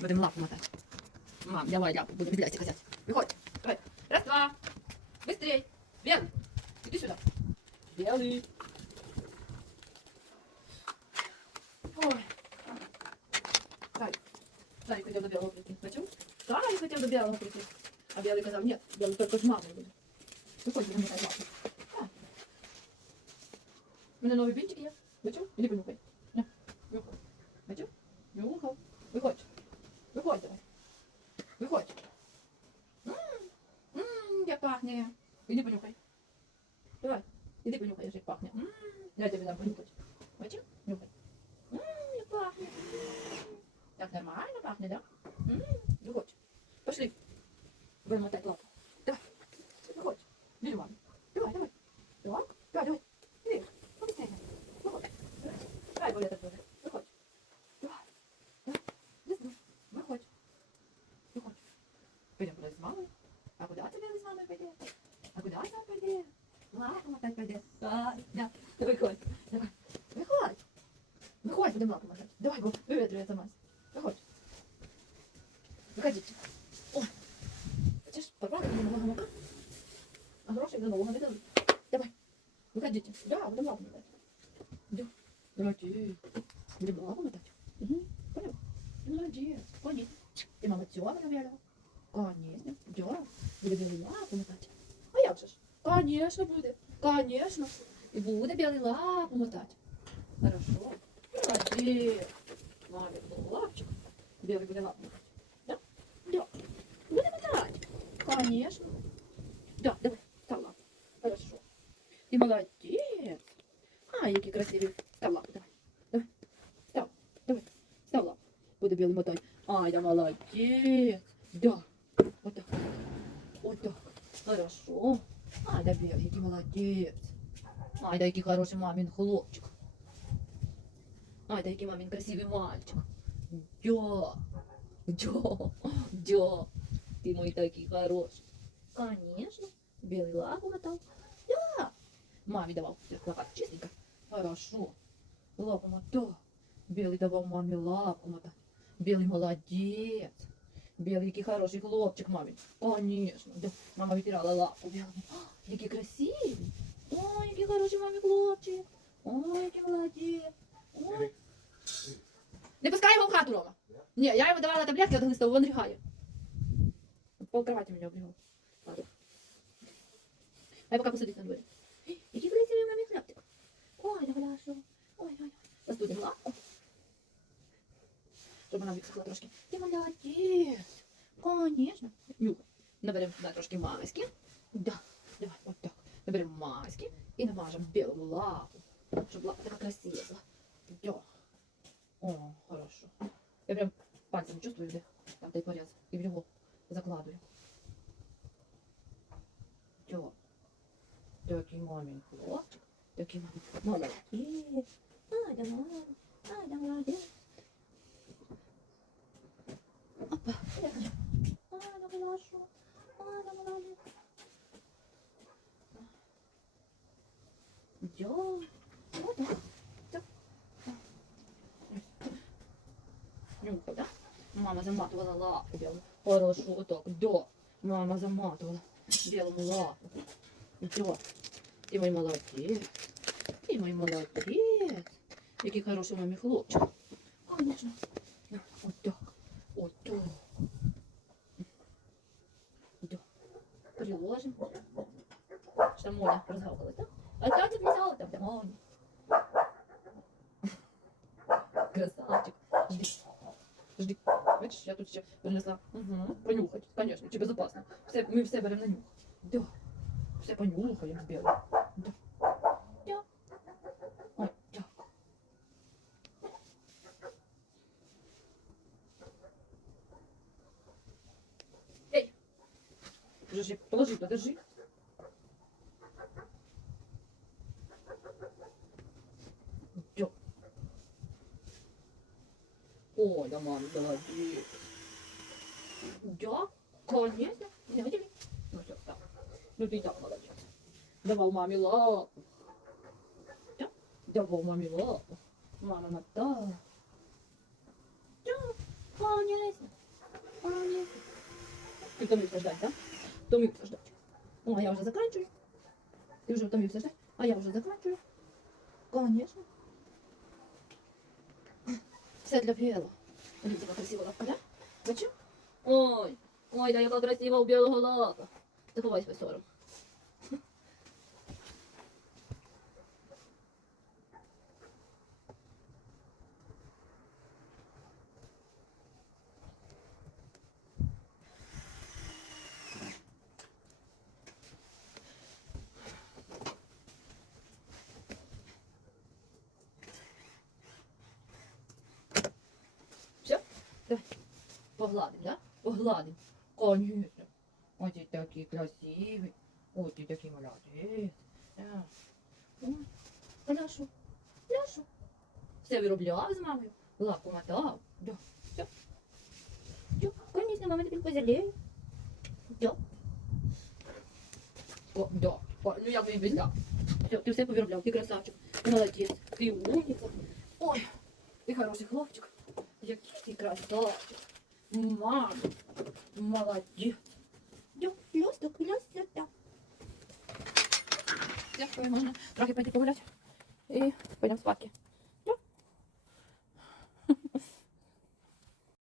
Будемо лапу мотати. Мам, давай лапу, будемо відлясти казати. Виходь. Давай. Раз, два. Быстрей. Белый. Иди сюда. Белый. Ой. Дай. Дай, хотел до белого прийти. Почему? Дай, хотел до белого прийти. А белый сказал, нет, белый только с мамой будет. Выходи, будем мотать лапу. Да. У меня новый бинтик є. Бачу? Іди понюхай. Іди понюхай. Давай. Іди понюхай, як пахне. М, Я тобі дам понюхати. Бачу? Нюхай. М, Як пахне. Так нормально пахне, да? М, Виходь. Пошли. Будемо мотати лапу. Давай. Виходь. Біля мами. Опять пойдешь. Ай, да. Выходь. Давай. Выходь. Выходь, будем лапу мотать. Давай, го, выветривается мазь. Выходь. Выходите. О. Хочешь, поправить мне много молока? А грошей за нового не. Давай. Выходите. Да, будем лапу мотать. Да. Давайте. Будем лапу мотать. Угу. Понял? Молодец. Ходи. Мама цього навірила? Конечно. Да. Буде білий лапу мотати. А як же? Конечно буде. Конечно. І буде білий лапу мотати. Хорошо. Молодец. Мамі буде лапчик. Білий буде лапу мотати. Да? Да. Буде мотати. Конечно. Да, давай. Став лапу. Хорошо. Ти молодець. А, які красиві. Став лапу, давай. Давай. Став. Давай. Став лапу. Буде білий мотай. Ай, да молодец. Да. Вот так. Вот так. Хорошо. Ай, да белый, який молодец. Ай, да який хороший мамин хлопчик. Ай, да який мамин красивый мальчик. Да. Да. Да. Ты мой такой хороший. Конечно. Белый лапу мотал. Да. Маме давал лопат чистенько. Хорошо. Лапу мотал. Белый давал маме лапу мотать. Белый молодец. Белый, який хороший хлопчик, мамі. Конечно. Мама витирала лапу белому. Який красивий. Ой, який хороший мамі хлопчик. Ой, який молодець. Ой. Не пускай його в хату, Рома. Ні, я йому давала таблетки від глиста, він рігає. Пол кровати мене обрігав. Хай поки посидить на дворі. Який красивий мамі хлопчик. Ой, да. Ой, ой, ой. Застудимо лапку. Щоб вона відсохла трошки. Ти молодець. Конечно. Нюхай. Наберемо да, трошки маски. Да. Давай, от так. Наберемо маски і намажемо білому лапу. Щоб лапа така красива. Да. О, хорошо. Я прям пальцем чувствую, де там той порез. І в нього закладую. Чого? Такий мамин хлопчик. Такий мамин молодець. Ай, да Так. Так. Нюхай, да? Мама заматывала лапу белому. Хорошо, вот так, да. Мама заматывала белому лапу. Да. Ты мой молодец. Ты мой молодец. Який хороший мамі хлопчик. Конечно. Да, Вот так. Вот так. Да. Приложим. Что Моня разгавкалась, да? А как ты взял там, Моня? Красавчик. Жди. Жди. Видишь, я тут ще принесла. Угу. Понюхать, конечно, чи безопасно. Все, ми все беремо на нюх. Да. Все понюхаємо з білим. Да. Да. Ой. Эй! Подожди, положи, подержи. Да. О, да, мам, молодец. Да, конечно. Не видели? Ну все, так. Ну ты и так молодец. Давал маме лапу. Да? Давал маме лапу. Мама мотала. Да, конечно. Ты утомился ждать, да? Утомился ждать. Ну, а я уже заканчиваю. Ты уже утомился ждать, а я уже заканчиваю. Конечно. Все для Пела. Видите, как красиво лапка, да? Зачем? Ой, ой, да яка красива у білого лака. Заховайся, сором. Все? Давай. Погладим, да? Погладим. Конечно. Ой, ты такой красивый. Ой, ты такой молодець. Да. Ой, а Ляшу, Ляшу. Все виробляв з мамою. Лапку мотав. Да. Все. Все. Конечно, мама тебе позаліє. Да. О, да. О, ну як мені без да. Все, ти все повиробляв. Ти красавчик. Ти молодець. Ти умниця. Ой, ти хороший хлопчик. Які ти красавчик. Мама, молодець. Люсик, люсик, так. Дякую, можна трохи пойти погуляти. І пойдемо спадки.